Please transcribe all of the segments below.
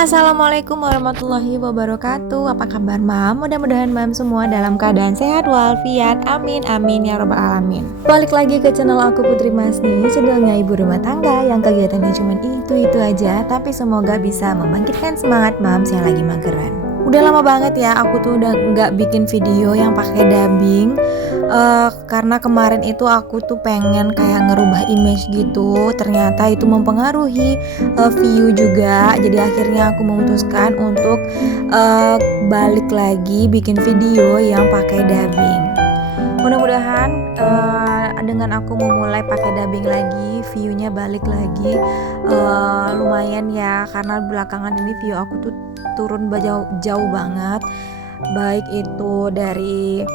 Assalamualaikum warahmatullahi wabarakatuh. Apa kabar mam? Mudah-mudahan mam semua dalam keadaan sehat walafiat. Amin amin ya robbal alamin. Balik lagi ke channel aku Putri Masni, channelnya ibu rumah tangga yang kegiatannya cuma itu aja, tapi semoga bisa membangkitkan semangat mams yang lagi mageran. Udah lama banget ya aku tuh udah nggak bikin video yang pakai dubbing. Karena kemarin itu aku tuh pengen kayak ngerubah image gitu, ternyata itu mempengaruhi view juga. Jadi akhirnya aku memutuskan untuk balik lagi bikin video yang pakai dubbing. Mudah-mudahan dengan aku memulai pakai dubbing lagi, view-nya balik lagi. Lumayan ya, karena belakangan ini view aku tuh turun jauh banget, baik itu dari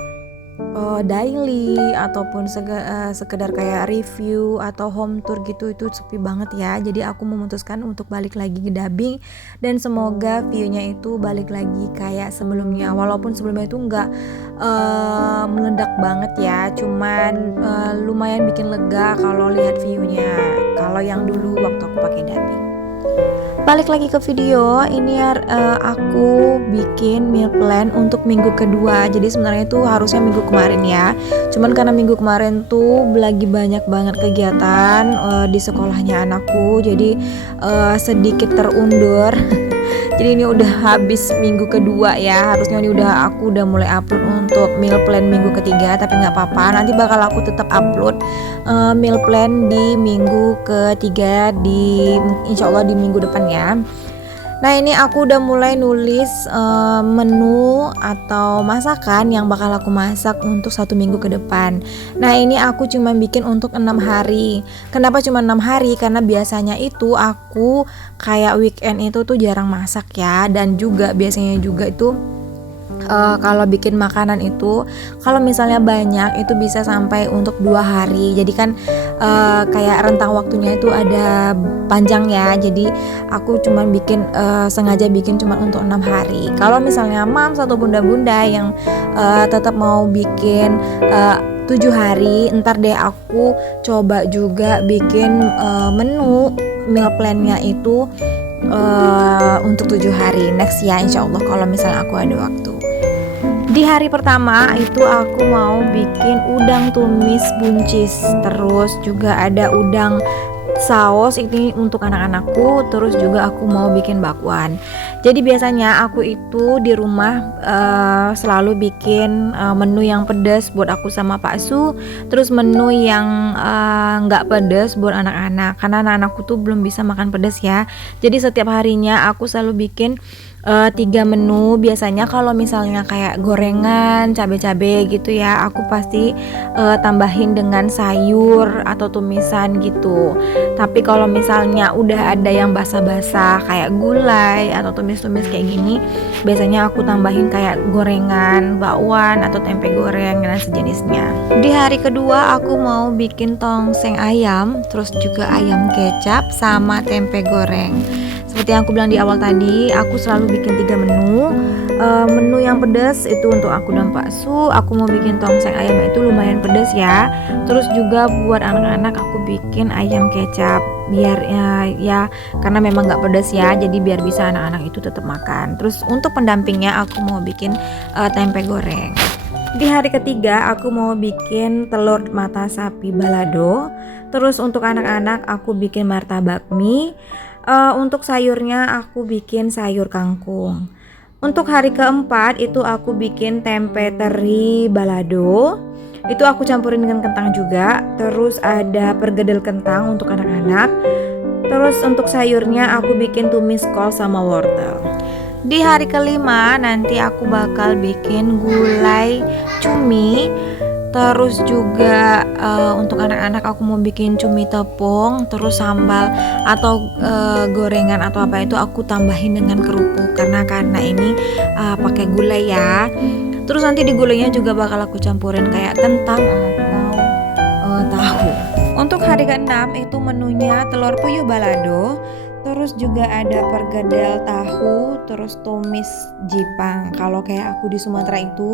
daily ataupun sekedar kayak review atau home tour gitu, itu sepi banget ya. Jadi aku memutuskan untuk balik lagi ke dubbing dan semoga view-nya itu balik lagi kayak sebelumnya, walaupun sebelumnya itu nggak meledak banget ya, cuman lumayan bikin lega kalau lihat view-nya kalau yang dulu waktu aku pakai dubbing. Balik lagi ke video ini ya, aku bikin meal plan untuk minggu kedua. Jadi sebenarnya itu harusnya minggu kemarin ya, cuman karena minggu kemarin tuh lagi banyak banget kegiatan di sekolahnya anakku, jadi sedikit terundur. Jadi ini udah habis minggu kedua ya, harusnya ini aku udah mulai upload untuk meal plan minggu ketiga, tapi nggak apa-apa, nanti bakal aku tetap upload meal plan di minggu ketiga, di insya Allah di minggu depan ya. Nah ini aku udah mulai nulis menu atau masakan yang bakal aku masak untuk 1 minggu ke depan. Nah ini aku cuma bikin untuk 6 hari. Kenapa cuma 6 hari? Karena biasanya itu aku kayak weekend itu tuh jarang masak ya. Dan juga biasanya juga itu kalau bikin makanan itu, kalau misalnya banyak itu bisa sampai untuk 2 hari. Jadi kan kayak rentang waktunya itu ada panjang ya. Jadi aku cuma bikin sengaja bikin cuma untuk 6 hari. Kalau misalnya mams atau bunda-bunda yang tetap mau bikin 7 hari, ntar deh aku coba juga bikin menu meal plan-nya itu untuk 7 hari next ya, insya Allah kalau misalnya aku ada waktu. Di hari pertama itu aku mau bikin udang tumis buncis, terus juga ada udang saus ini untuk anak-anakku, terus juga aku mau bikin bakwan. Jadi biasanya aku itu di rumah selalu bikin menu yang pedas buat aku sama Pak Su, terus menu yang nggak pedas buat anak-anak, karena anak-anakku tuh belum bisa makan pedas ya. Jadi setiap harinya aku selalu bikin 3 menu. Biasanya kalau misalnya kayak gorengan, cabe-cabe gitu ya, aku pasti tambahin dengan sayur atau tumisan gitu. Tapi kalau misalnya udah ada yang basah-basah kayak gulai atau tumis-tumis kayak gini, biasanya aku tambahin kayak gorengan, bakwan atau tempe goreng dan sejenisnya. Di hari kedua aku mau bikin tongseng ayam, terus juga ayam kecap sama tempe goreng. Seperti yang aku bilang di awal tadi, aku selalu bikin 3 menu. Menu yang pedas itu untuk aku dan Pak Su. Aku mau bikin tongseng ayam itu lumayan pedas ya. Terus juga buat anak-anak aku bikin ayam kecap, biar ya karena memang nggak pedas ya, jadi biar bisa anak-anak itu tetap makan. Terus untuk pendampingnya aku mau bikin tempe goreng. Di hari ketiga aku mau bikin telur mata sapi balado. Terus untuk anak-anak aku bikin martabak mie. Untuk sayurnya aku bikin sayur kangkung. Untuk hari keempat itu aku bikin tempe teri balado. Itu aku campurin dengan kentang juga. Terus ada perkedel kentang untuk anak-anak. Terus untuk sayurnya aku bikin tumis kol sama wortel. Di hari kelima nanti aku bakal bikin gulai cumi. Terus juga untuk anak-anak aku mau bikin cumi tepung, terus sambal atau gorengan atau apa itu aku tambahin dengan kerupuk karena ini pakai gulai ya. Terus nanti di gulainya juga bakal aku campurin kayak kentang atau tahu. Untuk hari ke-6 itu menunya telur puyuh balado. Terus juga ada perkedel tahu, terus tumis jipang. Kalau kayak aku di Sumatera itu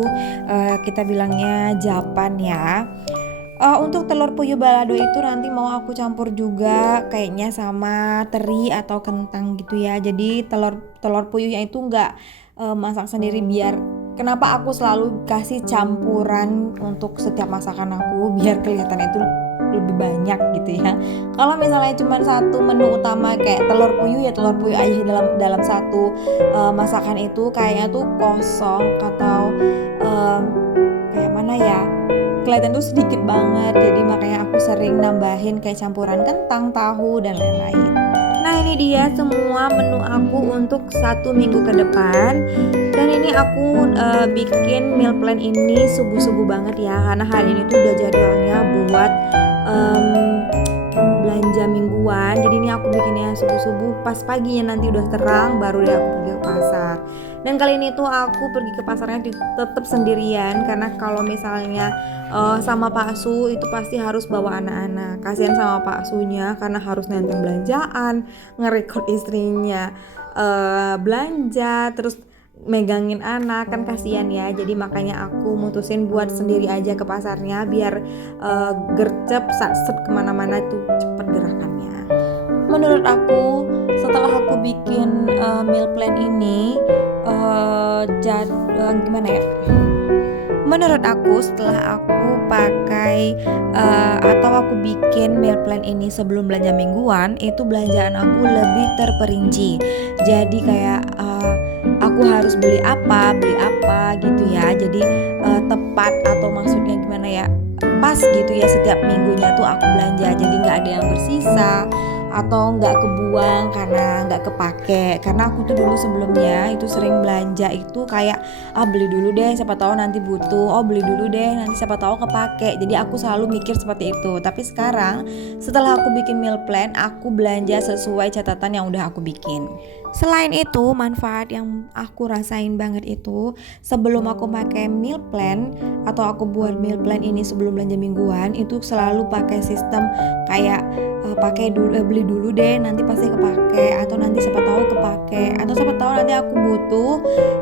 kita bilangnya japan ya. Untuk telur puyuh balado itu nanti mau aku campur juga kayaknya sama teri atau kentang gitu ya. Jadi telur telur puyuhnya itu nggak masak sendiri, biar kenapa aku selalu kasih campuran untuk setiap masakan aku biar kelihatan itu lebih banyak gitu ya. Kalau misalnya cuma satu menu utama kayak telur puyuh ya telur puyuh aja dalam dalam satu masakan itu kayaknya tuh kosong atau em, kayak mana ya, kelihatan tuh sedikit banget, jadi makanya aku sering nambahin kayak campuran kentang, tahu, dan lain-lain. Nah ini dia semua menu aku untuk 1 minggu ke depan. Dan ini aku bikin meal plan ini subuh-subuh banget ya, karena hari ini tuh udah jadwalnya buat em, belanja mingguan. Jadi ini aku bikinnya subuh-subuh, pas paginya nanti udah terang baru deh aku pergi ke pasar. Dan kali ini tuh aku pergi ke pasarnya tetap sendirian, karena kalau misalnya sama Pak Su itu pasti harus bawa anak-anak. Kasihan sama Pak Sunya karena harus nenteng belanjaan, ngerekod istrinya belanja, terus megangin anak kan kasihan ya. Jadi makanya aku mutusin buat sendiri aja ke pasarnya biar gercep satset kemana-mana tuh cepet gerakannya. Menurut aku setelah aku bikin meal plan ini gimana ya? Menurut aku setelah aku pakai atau aku bikin meal plan ini sebelum belanja mingguan, itu belanjaan aku lebih terperinci. Jadi kayak aku harus beli apa gitu ya. Jadi tepat atau maksudnya gimana ya? Pas gitu ya, setiap minggunya tuh aku belanja. Jadi nggak ada yang bersisa atau nggak kebuang karena nggak kepake. Karena aku tuh dulu sebelumnya itu sering belanja itu kayak beli dulu deh siapa tahu nanti butuh, beli dulu deh nanti siapa tahu kepake. Jadi aku selalu mikir seperti itu. Tapi sekarang setelah aku bikin meal plan, aku belanja sesuai catatan yang udah aku bikin. Selain itu, manfaat yang aku rasain banget itu sebelum aku pakai meal plan atau aku buat meal plan ini sebelum belanja mingguan, itu selalu pakai sistem kayak beli dulu deh nanti pasti kepake, atau nanti siapa tahu kepake, atau siapa tahu nanti aku butuh.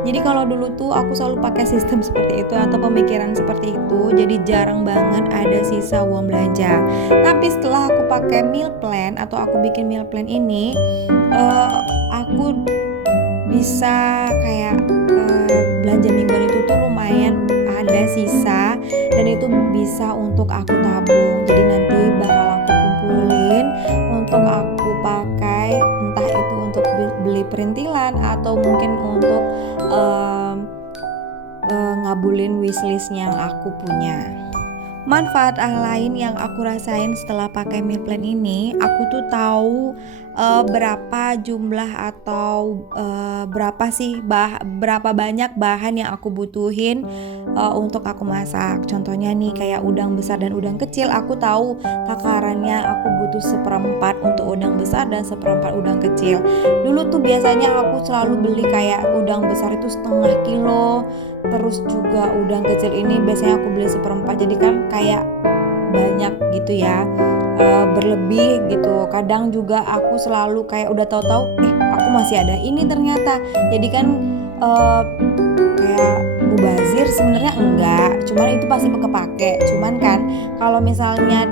Jadi kalau dulu tuh aku selalu pakai sistem seperti itu atau pemikiran seperti itu, jadi jarang banget ada sisa uang belanja. Tapi setelah aku pakai meal plan atau aku bikin meal plan ini, aku bisa kayak belanja mingguan itu tuh lumayan ada sisa, dan itu bisa untuk aku tabung. Jadi nanti bakal aku kumpulin untuk aku pakai, entah itu untuk beli perintilan atau mungkin untuk ngabulin wishlist yang aku punya. Manfaat lain yang aku rasain setelah pakai meal plan ini, aku tuh tahu berapa jumlah atau berapa banyak bahan yang aku butuhin untuk aku masak. Contohnya nih kayak udang besar dan udang kecil, aku tahu takarannya aku butuh 1/4 untuk udang besar dan 1/4 udang kecil. Dulu tuh biasanya aku selalu beli kayak udang besar itu 1/2 kilo, terus juga udang kecil ini biasanya aku beli 1/4, jadi kan kayak banyak gitu ya, berlebih gitu. Kadang juga aku selalu kayak udah tahu-tahu aku masih ada ini ternyata, jadi kan kayak mubazir sebenarnya enggak, cuman itu pasti kepake. Cuman kan kalau misalnya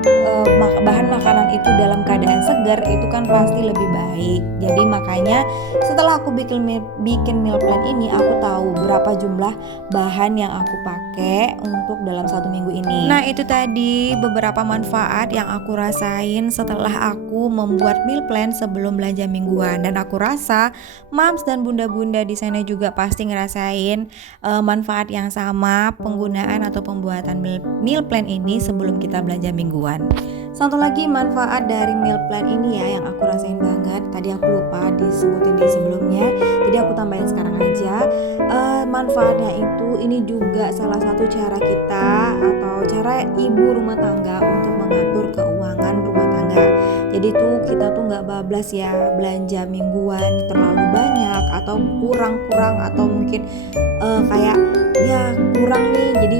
bahan makanan itu dalam keadaan segar itu kan pasti lebih baik. Jadi makanya setelah aku bikin meal plan ini, aku tahu berapa jumlah bahan yang aku pakai untuk dalam 1 minggu ini. Nah itu tadi beberapa manfaat yang aku rasain setelah aku membuat meal plan sebelum belanja mingguan, dan aku rasa moms dan bunda-bunda di sana juga pasti ngerasain manfaat yang sama penggunaan atau pembuatan meal plan ini sebelum kita belanja mingguan. Satu lagi manfaat dari meal plan ini ya yang aku rasain banget, tadi aku lupa disebutin di sebelumnya, jadi aku tambahin sekarang aja. Manfaatnya itu ini juga salah satu cara kita atau cara ibu rumah tangga untuk mengatur keuangan rumah tangga. Jadi tuh kita tuh nggak bablas ya belanja mingguan terlalu banyak atau kurang atau mungkin kayak ya kurang nih, jadi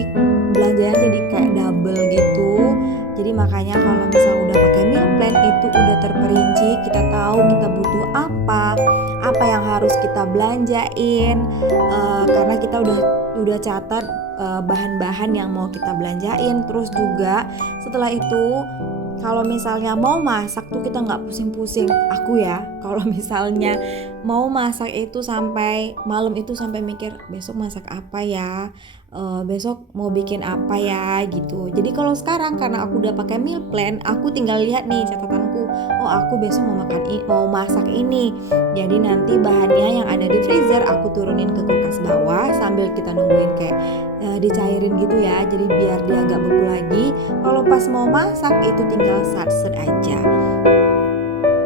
belanjanya jadi kayak double gitu. Jadi makanya kalau misal udah pakai meal plan itu udah terperinci, kita tahu kita butuh apa yang harus kita belanjain, karena kita udah catat bahan-bahan yang mau kita belanjain. Terus juga setelah itu kalau misalnya mau masak tuh kita nggak pusing-pusing. Aku ya kalau misalnya mau masak itu sampai malam itu sampai mikir besok masak apa ya, besok mau bikin apa ya gitu. Jadi kalau sekarang karena aku udah pakai meal plan, aku tinggal lihat nih catatanku, oh aku besok mau masak ini. Jadi nanti bahannya yang ada di freezer aku turunin ke kulkas bawah sambil kita nungguin kayak dicairin gitu ya. Jadi biar dia agak beku lagi. Kalau pas mau masak itu tinggal set aja.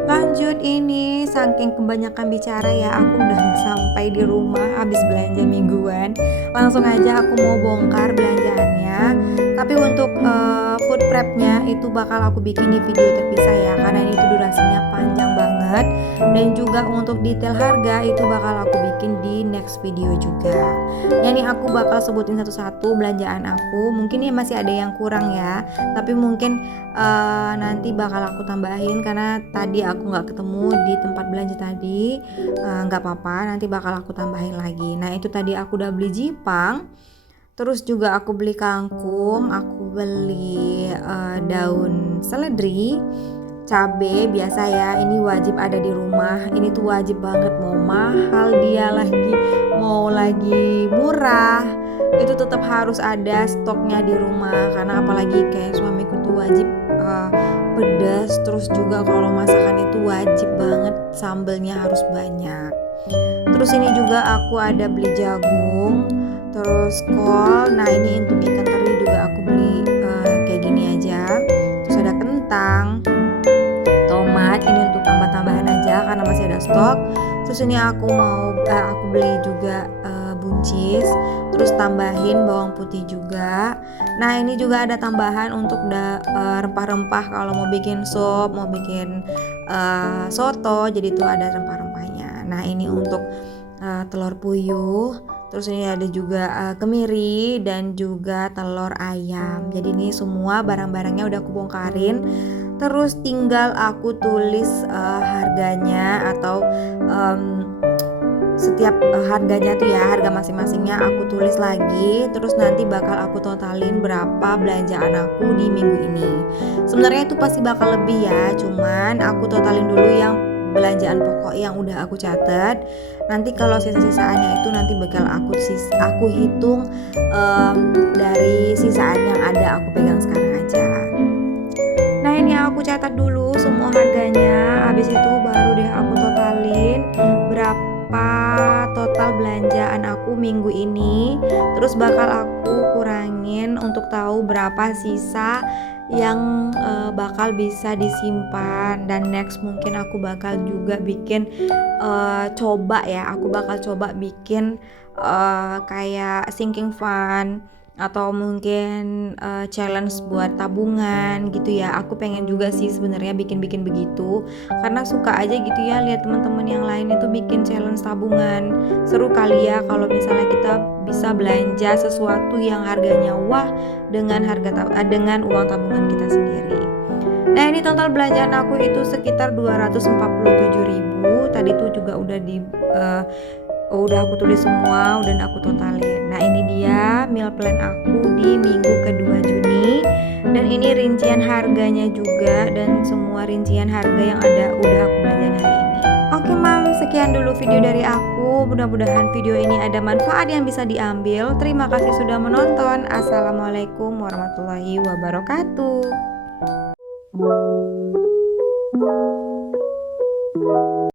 Lanjut, ini saking kebanyakan bicara ya, aku udah sampai di rumah habis belanja mingguan. Langsung aja aku mau bongkar belanjaannya. Tapi untuk food prepnya itu bakal aku bikin di video terpisah ya, karena ini tuh durasinya panjang banget. Dan juga untuk detail harga itu bakal aku bikin di next video juga. Ini aku bakal sebutin satu-satu belanjaan aku. Mungkin ya masih ada yang kurang ya, tapi mungkin nanti bakal aku tambahin karena tadi aku nggak ketemu di tempat belanja tadi. Nggak apa-apa, nanti bakal aku tambahin lagi. Nah itu tadi aku udah beli jipang, terus juga aku beli kangkung, aku beli daun seledri, cabe biasa ya, ini wajib ada di rumah. Ini tuh wajib banget, mau mahal dia lagi mau lagi murah itu tetap harus ada stoknya di rumah, karena apalagi kayak suamiku tuh wajib pedas. Terus juga kalau masakan itu wajib banget sambelnya harus banyak. Terus ini juga aku ada beli jagung, terus kol. Nah ini untuk ikan teri juga aku beli kayak gini aja. Terus ada kentang, tomat, ini untuk tambah-tambahan aja karena masih ada stok. Terus ini aku beli juga buncis, terus tambahin bawang putih juga. Nah ini juga ada tambahan untuk rempah-rempah kalau mau bikin sup, mau bikin soto, jadi tuh ada rempah-rempahnya. Nah ini untuk telur puyuh, terus ini ada juga kemiri dan juga telur ayam. Jadi ini semua barang-barangnya udah aku bongkarin. Terus tinggal aku tulis harganya atau setiap harganya tuh ya, harga masing-masingnya aku tulis lagi. Terus nanti bakal aku totalin berapa belanjaan aku di minggu ini. Sebenarnya itu pasti bakal lebih ya, cuman aku totalin dulu yang belanjaan pokok yang udah aku catat. Nanti kalau sisa-sisaannya itu nanti bakal aku hitung dari sisaan yang ada aku pegang sekarang aja. Nah ini aku catat dulu semua harganya, habis itu baru deh aku totalin berapa total belanjaan aku minggu ini. Terus bakal aku kurangin untuk tahu berapa sisa yang bakal bisa disimpan. Dan next mungkin aku bakal juga bikin aku bakal coba bikin kayak sinking fund atau mungkin challenge buat tabungan gitu ya. Aku pengen juga sih sebenarnya bikin begitu, karena suka aja gitu ya lihat teman-teman yang lain itu bikin challenge tabungan. Seru kali ya kalau misalnya kita bisa belanja sesuatu yang harganya wah dengan uang tabungan kita sendiri. Nah ini total belanjaan aku itu sekitar 247.000. Tadi tuh juga udah aku tulis semua dan aku totalin. Nah ini dia meal plan aku di minggu kedua Juni. Dan ini rincian harganya juga dan semua rincian harga yang udah aku belanjain hari ini. Oke mam, sekian dulu video dari aku. Mudah-mudahan video ini ada manfaat yang bisa diambil. Terima kasih sudah menonton. Assalamualaikum warahmatullahi wabarakatuh.